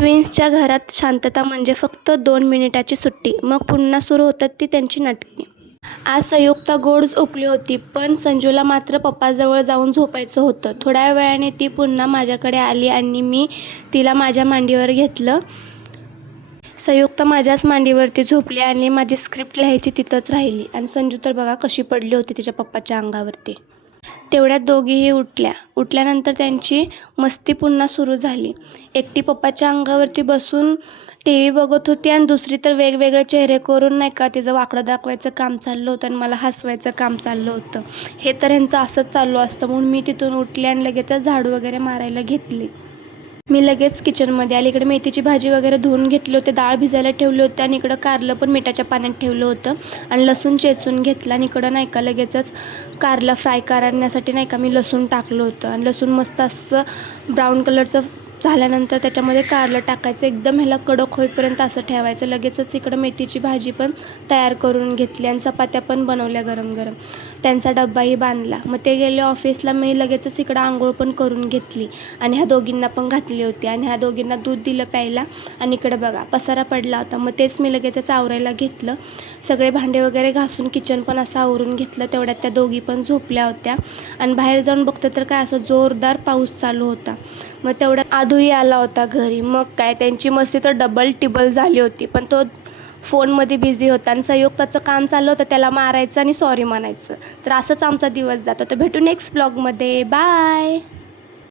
ट्विन्सच्या घरात शांतता म्हणजे फक्त 2 मिनिटाची सुट्टी, मग पुन्हा सुरू होतात ती त्यांची नाटके. आज संयुक्ता गोड झोपली होती, पण संजूला मात्र पप्पाजवळ जाऊन झोपायचं होतं. थोड्या वेळाने ती पुन्हा माझ्याकडे आली आणि मी तिला माझ्या मांडीवर घेतलं. संयुक्ता माझ्याच मांडीवरती झोपली आणि माझी स्क्रिप्ट लिहायची तिथंच राहिली. आणि संजू तर बघा कशी पडली होती तिच्या पप्पाच्या अंगावरती. तेवढ्यात दोघीही उठल्यानंतर त्यांची मस्ती पुन्हा सुरू झाली. एकटी पप्पाच्या अंगावरती बसून टी व्ही बघत होती आणि दुसरी तर वेगवेगळे चेहरे करून नाही का तिचं वाकडं दाखवायचं काम चाललं होतं आणि मला हसवायचं काम चाललं होतं. हे तर ह्यांचं असंच चालू असतं. म्हणून मी तिथून उठले आणि लगेचच झाडू वगैरे मारायला घेतली. मी लगेच किचनमध्ये आली. इकडे मेथीची भाजी वगैरे धुवून घेतली होती, डाळ भिजायला ठेवली होती आणि इकडं कारलं पण मिठाच्या पाण्यात ठेवलं होतं आणि लसूण चेचून घेतला. आणि इकडं नाही का लगेचच कारलं फ्राय करण्यासाठी नाही का मी लसूण टाकलं होतं आणि लसूण मस्त असं ब्राऊन कलरचं झाल्यानंतर त्याच्यामध्ये कारलं टाकायचं. एकदम ह्याला कडक होईपर्यंत असं ठेवायचं. लगेचच इकडं मेथीची भाजी पण तयार करून घेतली आणि चपात्या पण बनवल्या गरम गरम. त्यांचा डब्बाही बांधला. मग ते गेले ऑफिसला. मी लगेचच इकडं आंघोळ पण करून घेतली आणि ह्या दोघींना पण घातली होती आणि ह्या दोघींना दूध दिलं प्यायला. आणि इकडं बघा पसारा पडला होता, मग तेच मी लगेचच आवरायला घेतलं. सगळे भांडे वगैरे घासून किचन पण असं आवरून घेतलं. तेवढ्यात त्या दोघी पण झोपल्या होत्या आणि बाहेर जाऊन बघतं तर काय असं जोरदार पाऊस चालू होता. मग तेवढ्यात आधूही आला होता घरी. मग काय त्यांची मस्ती तर डबल टिबल झाली होती, पण तो फोनमध्ये बिझी होता आणि संयुक्ताचं काम चाललं होतं त्याला मारायचं आणि सॉरी म्हणायचं. तर असंच आमचा दिवस जातो. तर भेटू नेक्स्ट ब्लॉगमध्ये. बाय.